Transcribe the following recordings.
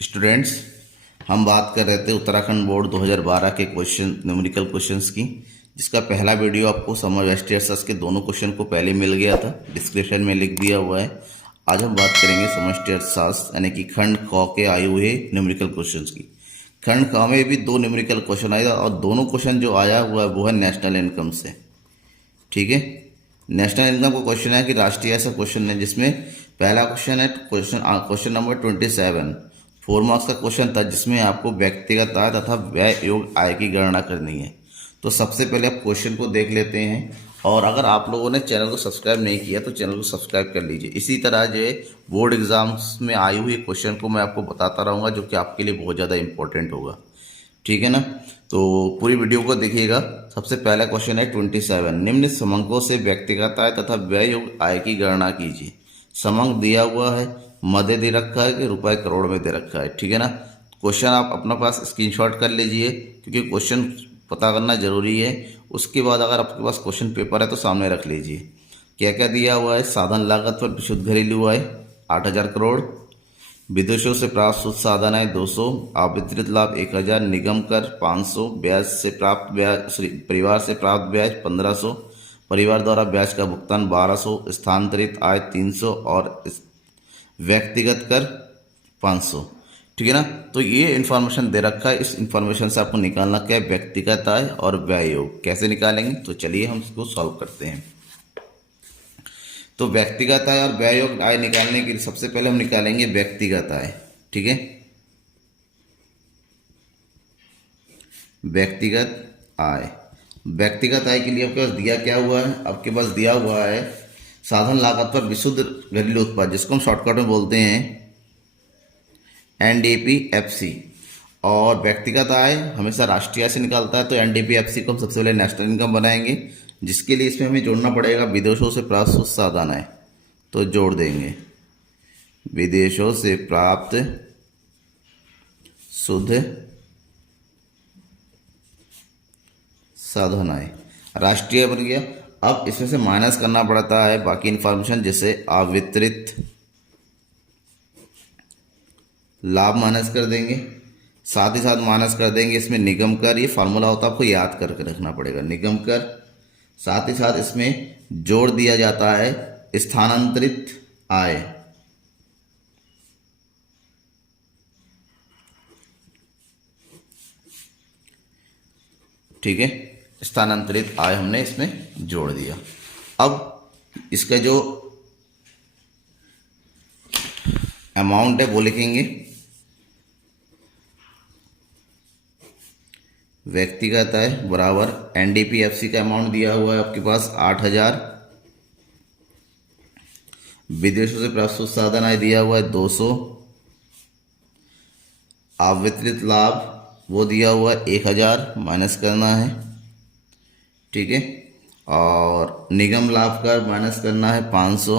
Students, हम बात कर रहे थे उत्तराखंड बोर्ड 2012 के क्वेश्चन न्यूमेरिकल क्वेश्चंस की, जिसका पहला वीडियो आपको समर वेस्टियर्स के दोनों क्वेश्चन को पहले मिल गया था, डिस्क्रिप्शन में लिख दिया हुआ है। आज हम बात करेंगे समष्टियर्थशास्त्र यानी कि खंड क के आए हुए न्यूमेरिकल क्वेश्चंस की। खंड क में भी दो न्यूमेरिकल क्वेश्चन आएगा और दोनों क्वेश्चन जो आया हुआ है वो है नेशनल इनकम से। ठीक है, नेशनल इनकम का क्वेश्चन है कि राष्ट्रीय ऐसा क्वेश्चन है जिसमें पहला क्वेश्चन है क्वेश्चन नंबर 27 4 मार्क्स का क्वेश्चन था, जिसमें आपको व्यक्तिगत आय तथा व्यय योग आय की गणना करनी है। तो सबसे पहले आप क्वेश्चन को देख लेते हैं, और अगर आप लोगों ने चैनल को सब्सक्राइब नहीं किया तो चैनल को सब्सक्राइब कर लीजिए। इसी तरह जो है बोर्ड एग्जाम्स में आई हुई क्वेश्चन को मैं आपको बताता रहूँगा, जो कि आपके लिए बहुत ज़्यादा इंपॉर्टेंट होगा। ठीक है ना, तो पूरी वीडियो को देखिएगा। सबसे पहला क्वेश्चन है 27, निम्न समंकों से व्यक्तिगत आय तथा व्यय योग आय की गणना कीजिए। समंक दिया हुआ है, मध्य दे रखा है कि रुपए करोड़ में दे रखा है। ठीक है ना, क्वेश्चन आप अपना पास स्क्रीनशॉट कर लीजिए, क्योंकि क्वेश्चन पता करना जरूरी है। उसके बाद अगर आपके पास क्वेश्चन पेपर है तो सामने रख लीजिए। क्या क्या दिया हुआ है? साधन लागत पर विशुद्ध घरेलू आय 8,000 करोड़, विदेशों से प्राप्त शुद्ध साधन है 200, आवितरित लाभ 1,000, निगम कर 500, ब्याज से प्राप्त ब्याज परिवार से प्राप्त ब्याज 1,500, परिवार द्वारा ब्याज का भुगतान 1,200, स्थानांतरित आय 300 और व्यक्तिगत कर 500। ठीक है ना, तो ये इन्फॉर्मेशन दे रखा है। इस इन्फॉर्मेशन से आपको निकालना क्या है? व्यक्तिगत आय और व्यय योग। कैसे निकालेंगे? तो चलिए हम इसको सॉल्व करते हैं। तो व्यक्तिगत आय और व्यय योग आय निकालने के लिए सबसे पहले हम निकालेंगे व्यक्तिगत आय। ठीक है, व्यक्तिगत आय। व्यक्तिगत आय के लिए आपके पास दिया क्या हुआ है? आपके पास दिया हुआ है साधन लागत पर विशुद्ध घरेलू उत्पाद, जिसको हम शॉर्टकट में बोलते हैं NDPFC। और व्यक्तिगत आय हमेशा राष्ट्रीय आय से निकालता है, तो NDPFC को हम सबसे पहले नेशनल इनकम बनाएंगे, जिसके लिए इसमें हमें जोड़ना पड़ेगा विदेशों से प्राप्त शुद्ध साधन आय। तो जोड़ देंगे विदेशों से प्राप्त शुद्ध साधन आय, राष्ट्रीय बन गया। अब इसमें से माइनस करना पड़ता है बाकी इंफॉर्मेशन, जैसे अवितरित लाभ माइनस कर देंगे, साथ ही साथ माइनस कर देंगे इसमें निगम कर। ये फार्मूला होता है, आपको याद करके रखना पड़ेगा, निगम कर। साथ ही साथ इसमें जोड़ दिया जाता है स्थानांतरित आय। ठीक है, स्थानांतरित आय हमने इसमें जोड़ दिया। अब इसका जो अमाउंट है वो लिखेंगे। व्यक्तिगत आय बराबर NDPFC का अमाउंट दिया हुआ है आपके पास 8,000, विदेशों से प्राप्त शुद्ध साधन आय दिया हुआ है 200, अवितरित लाभ वो दिया हुआ है 1,000, माइनस करना है। ठीक है, और निगम लाभ का माइनस करना है 500,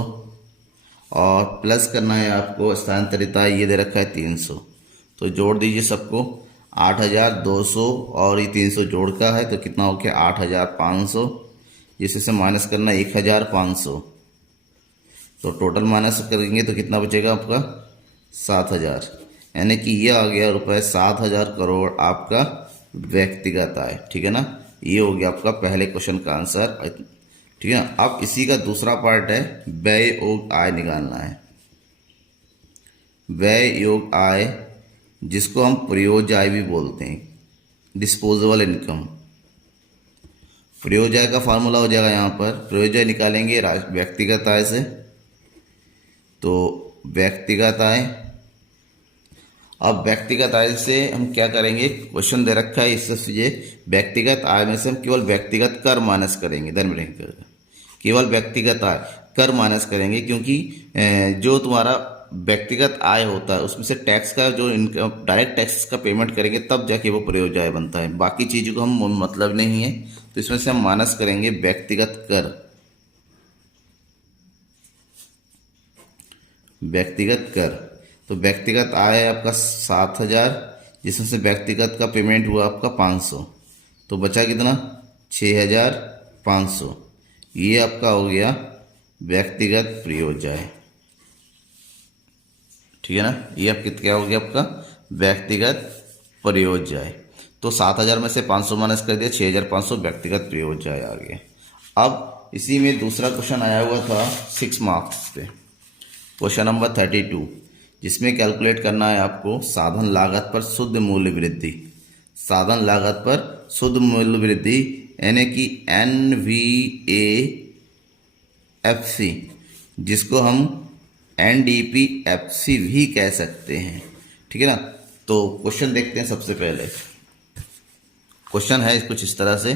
और प्लस करना है आपको स्थानांतरित आय, ये दे रखा है 300। तो जोड़ दीजिए सबको, 8,000, 200 और ये 300 जोड़ का है, तो कितना हो गया? 8,500। जिससे से माइनस करना 1,500, तो टोटल माइनस करेंगे तो कितना बचेगा आपका? 7,000। यानी कि ये आ गया रुपए 7,000 करोड़ आपका व्यक्तिगत आय। ठीक है ना, ये हो गया आपका पहले क्वेश्चन का आंसर। ठीक है ना, अब इसी का दूसरा पार्ट है व्यय योग आय निकालना है। व्यय योग आय, जिसको हम प्रयोज्य आय भी बोलते हैं, डिस्पोजेबल इनकम। प्रयोज्य आय का फार्मूला हो जाएगा यहाँ पर, प्रयोज्य आय निकालेंगे व्यक्तिगत आय से। तो व्यक्तिगत आय, अब व्यक्तिगत आय से हम क्या करेंगे? क्वेश्चन दे रखा है, इससे सीधे व्यक्तिगत आय में से हम केवल व्यक्तिगत कर माइनस करेंगे। केवल व्यक्तिगत आय कर माइनस करेंगे, क्योंकि जो तुम्हारा व्यक्तिगत आय होता है उसमें से टैक्स का जो इनकम डायरेक्ट टैक्स का पेमेंट करेंगे तब जाके वो प्रयोज्य आय बनता है। बाकी चीज़ों को हम मतलब नहीं है, तो इसमें से हम माइनस करेंगे व्यक्तिगत कर। व्यक्तिगत कर, तो व्यक्तिगत आय है आपका 7,000, जिसमें से व्यक्तिगत का पेमेंट हुआ आपका 500, तो बचा कितना? 6,500। ये आपका हो गया व्यक्तिगत प्रयोज्य आय। ठीक है ना। ये अब क्या हो गया आपका व्यक्तिगत प्रयोज्य आय। तो 7,000 में से 500 माइनस कर दिया, 6,500 व्यक्तिगत प्रयोज्य आय आ गया। अब इसी में दूसरा क्वेश्चन आया हुआ था 6 मार्क्स पे, क्वेश्चन नंबर 32, जिसमें कैलकुलेट करना है आपको साधन लागत पर शुद्ध मूल्य वृद्धि। साधन लागत पर शुद्ध मूल्य वृद्धि यानी कि NVAFC, जिसको हम NDPFC भी कह सकते हैं, ठीक है ना। तो क्वेश्चन देखते हैं। सबसे पहले क्वेश्चन है कुछ इस तरह से,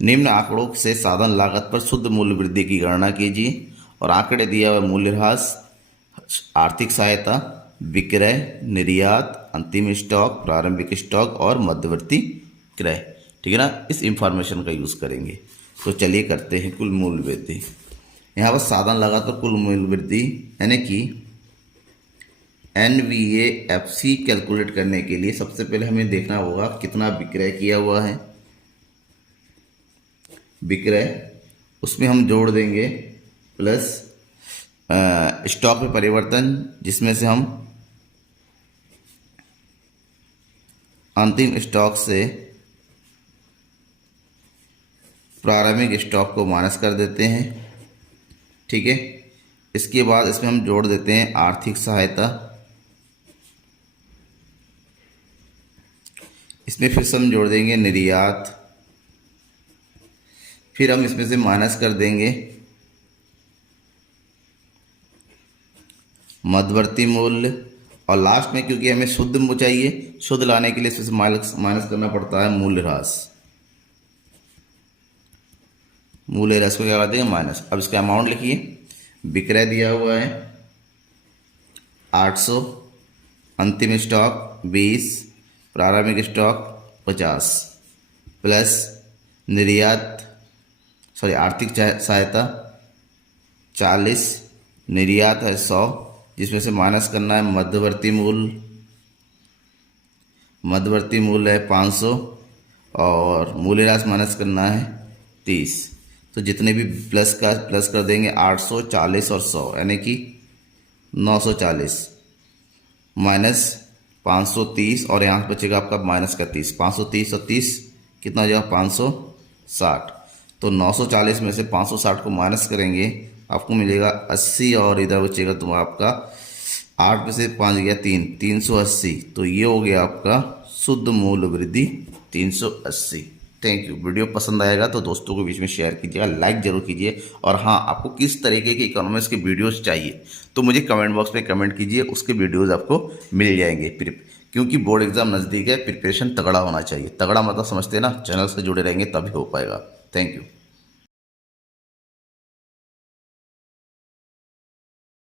निम्न आंकड़ों से साधन लागत पर शुद्ध मूल्य वृद्धि की गणना कीजिए। और आंकड़े दिया हुआ मूल्यह्रास, आर्थिक सहायता, विक्रय, निर्यात, अंतिम स्टॉक, प्रारंभिक स्टॉक और मध्यवर्ती क्रय, ठीक है ना। इस इंफॉर्मेशन का यूज़ करेंगे। तो चलिए करते हैं कुल मूल्य वृद्धि। यहाँ पर साधन लागत पर कुल मूल्य वृद्धि यानी कि NVAFC कैलकुलेट करने के लिए सबसे पहले हमें देखना होगा कितना विक्रय किया हुआ है। विक्रय, उसमें हम जोड़ देंगे प्लस स्टॉक में परिवर्तन, जिसमें से हम अंतिम स्टॉक से प्रारंभिक स्टॉक को माइनस कर देते हैं, ठीक है। इसके बाद इसमें हम जोड़ देते हैं आर्थिक सहायता, इसमें फिर से हम जोड़ देंगे निर्यात, फिर हम इसमें से माइनस कर देंगे मध्यवर्ती मूल्य, और लास्ट में क्योंकि हमें शुद्ध चाहिए, शुद्ध लाने के लिए इसमें से माइनस करना पड़ता है मूल्यह्रास। मूल्यह्रास को क्या कर देंगे माइनस। अब इसका अमाउंट लिखिए। विक्रय दिया हुआ है 800, अंतिम स्टॉक 20, प्रारंभिक स्टॉक 50, प्लस आर्थिक सहायता 40, निर्यात है 100, जिसमें से माइनस करना है मध्यवर्ती मूल्य। मध्यवर्ती मूल्य है 500 और मूल्यह्रास माइनस करना है 30। तो जितने भी प्लस कर देंगे 800, 40 और 100, यानी कि 940 माइनस 530, और यहाँ बचेगा आपका माइनस का 30। 530 और 30 कितना हो जाएगा 560। तो 940 में से 560 को माइनस करेंगे, आपको मिलेगा 80, और इधर बचेगा तो आपका 8 में से 5 गया 3, 380। तो ये हो गया आपका शुद्ध मूल्य वृद्धि 380। Thank you. वीडियो पसंद आएगा तो दोस्तों के बीच में शेयर कीजिएगा, लाइक जरूर कीजिए। और हाँ, आपको किस तरीके के इकोनॉमिक्स के वीडियोस चाहिए तो मुझे कमेंट बॉक्स में कमेंट कीजिए, उसके वीडियोस आपको मिल जाएंगे। क्योंकि बोर्ड एग्जाम नज़दीक है, प्रिपरेशन तगड़ा होना चाहिए। तगड़ा मतलब समझते हैं ना, चैनल से जुड़े रहेंगे तभी हो पाएगा। Thank you.